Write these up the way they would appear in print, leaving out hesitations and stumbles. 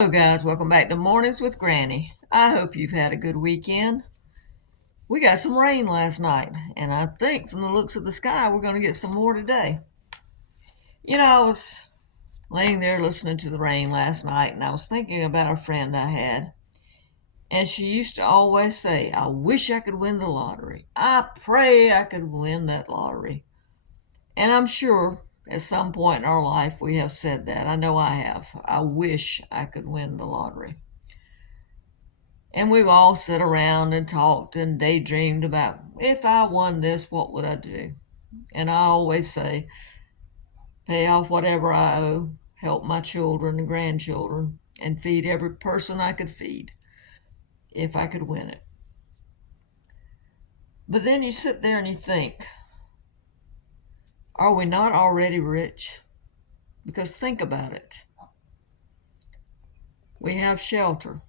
Hello, guys. Welcome back to Mornings with Granny. I hope you've had a good weekend. We got some rain last night, and I think from the looks of the sky, we're going to get some more today. I was laying there listening to the rain last night, and I was thinking about a friend I had. And she used to always say, I wish I could win the lottery. I pray I could win that lottery. And I'm sure at some point in our life we have said that. I know I have. I wish I could win the lottery. And we've all sat around and talked and daydreamed about if I won this, what would I do? And I always say, pay off whatever I owe, help my children and grandchildren, and feed every person I could feed if I could win it. But then you sit there and you think, are we not already rich? Because think about it. We have shelter.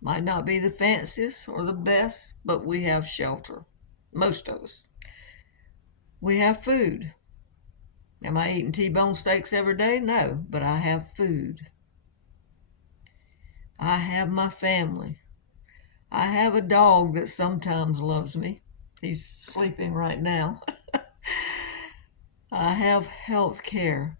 Might not be the fanciest or the best, but we have shelter. Most of us. We have food. Am I eating T-bone steaks every day? No, but I have food. I have my family. I have a dog that sometimes loves me. He's sleeping right now. I have health care.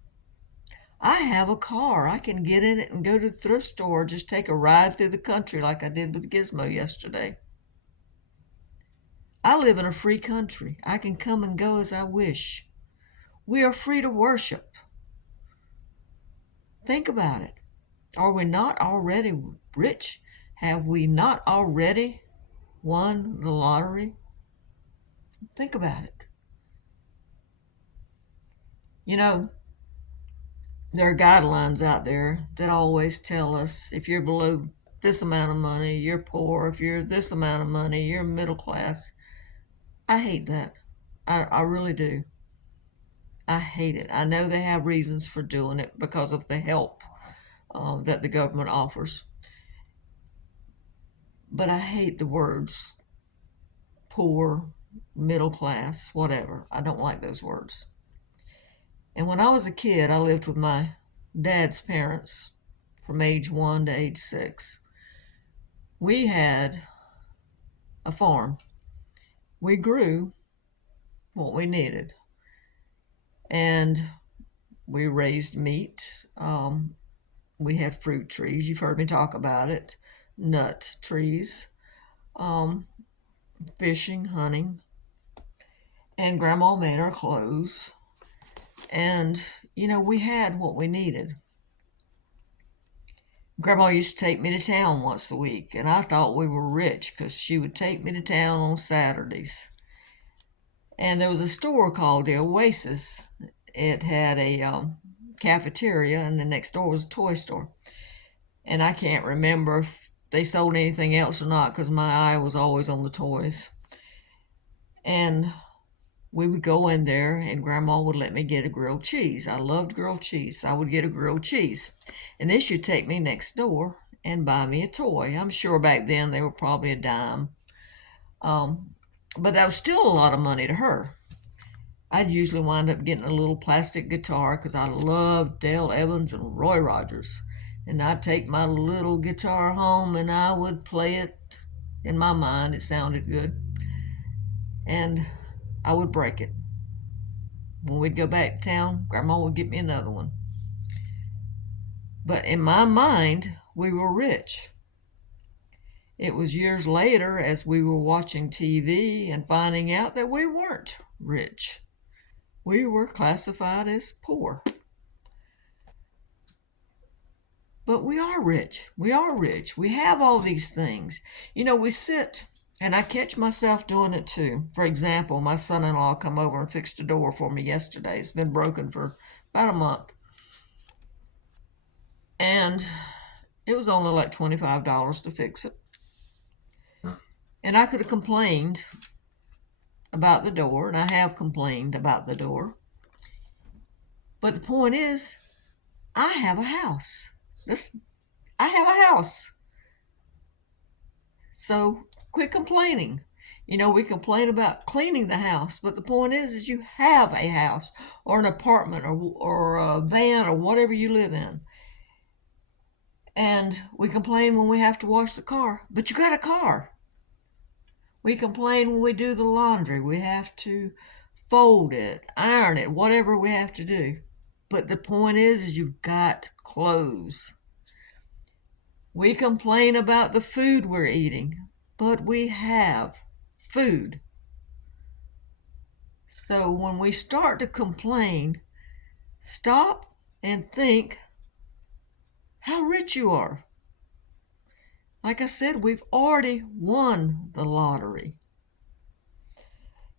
I have a car. I can get in it and go to the thrift store or just take a ride through the country like I did with Gizmo yesterday. I live in a free country. I can come and go as I wish. We are free to worship. Think about it. Are we not already rich? Have we not already won the lottery? Think about it. You know, there are guidelines out there that always tell us if you're below this amount of money, you're poor. If you're this amount of money, you're middle class. I hate that. I really do. I hate it. I know they have reasons for doing it because of the help that the government offers. But I hate the words poor, middle class, whatever. I don't like those words. And when I was a kid, I lived with my dad's parents from age 1 to age 6. We had a farm. We grew what we needed. And we raised meat. We had fruit trees. You've heard me talk about it. Nut trees. Um, Fishing, hunting. And Grandma made our clothes. And, we had what we needed. Grandma used to take me to town once a week, and I thought we were rich because she would take me to town on Saturdays. And there was a store called the Oasis. It had a cafeteria, and the next door was a toy store. And I can't remember if they sold anything else or not because my eye was always on the toys. And we would go in there and Grandma would let me get a grilled cheese. I loved grilled cheese. I would get a grilled cheese. And then she'd take me next door and buy me a toy. I'm sure back then they were probably a dime. But that was still a lot of money to her. I'd usually wind up getting a little plastic guitar because I loved Dale Evans and Roy Rogers. And I'd take my little guitar home and I would play it. In my mind, it sounded good. And I would break it. When we'd go back to town, Grandma would get me another one. But in my mind, we were rich. It was years later as we were watching TV and finding out that we weren't rich. We were classified as poor. But we are rich. We are rich. We have all these things. We sit, and I catch myself doing it too. For example, my son-in-law come over and fixed a door for me yesterday. It's been broken for about a month. And it was only like $25 to fix it. And I could have complained about the door, and I have complained about the door. But the point is, I have a house. I have a house. So quit complaining. We complain about cleaning the house, but the point is you have a house or an apartment or a van or whatever you live in. And we complain when we have to wash the car, but you got a car. We complain when we do the laundry. We have to fold it, iron it, whatever we have to do. But the point is you've got clothes. We complain about the food we're eating, but we have food. So when we start to complain, stop and think how rich you are. Like I said, we've already won the lottery.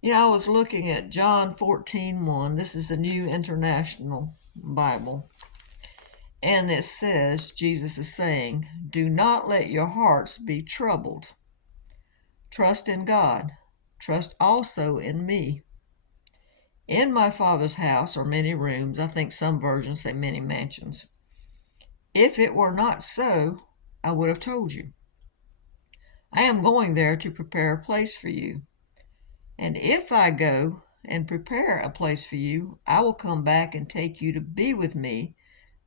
I was looking at John 14:1. This is the New International Bible. And it says, Jesus is saying, do not let your hearts be troubled. Trust in God. Trust also in me. In my Father's house are many rooms. I think some versions say many mansions. If it were not so, I would have told you. I am going there to prepare a place for you. And if I go and prepare a place for you, I will come back and take you to be with me,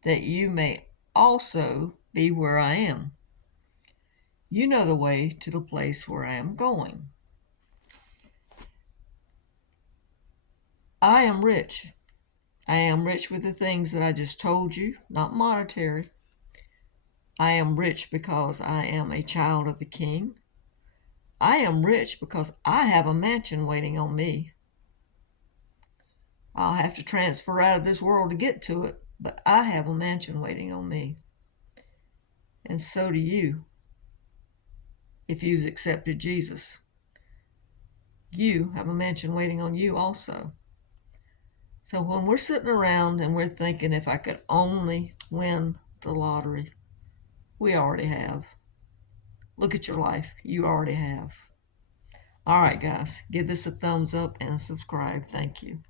that you may also be where I am. You know the way to the place where I am going. I am rich. I am rich with the things that I just told you, not monetary. I am rich because I am a child of the King. I am rich because I have a mansion waiting on me. I'll have to transfer out of this world to get to it, but I have a mansion waiting on me. And so do you, if you've accepted Jesus. You have a mansion waiting on you also. So when we're sitting around and we're thinking, if I could only win the lottery, we already have. Look at your life. You already have. All right, guys, give this a thumbs up and subscribe. Thank you.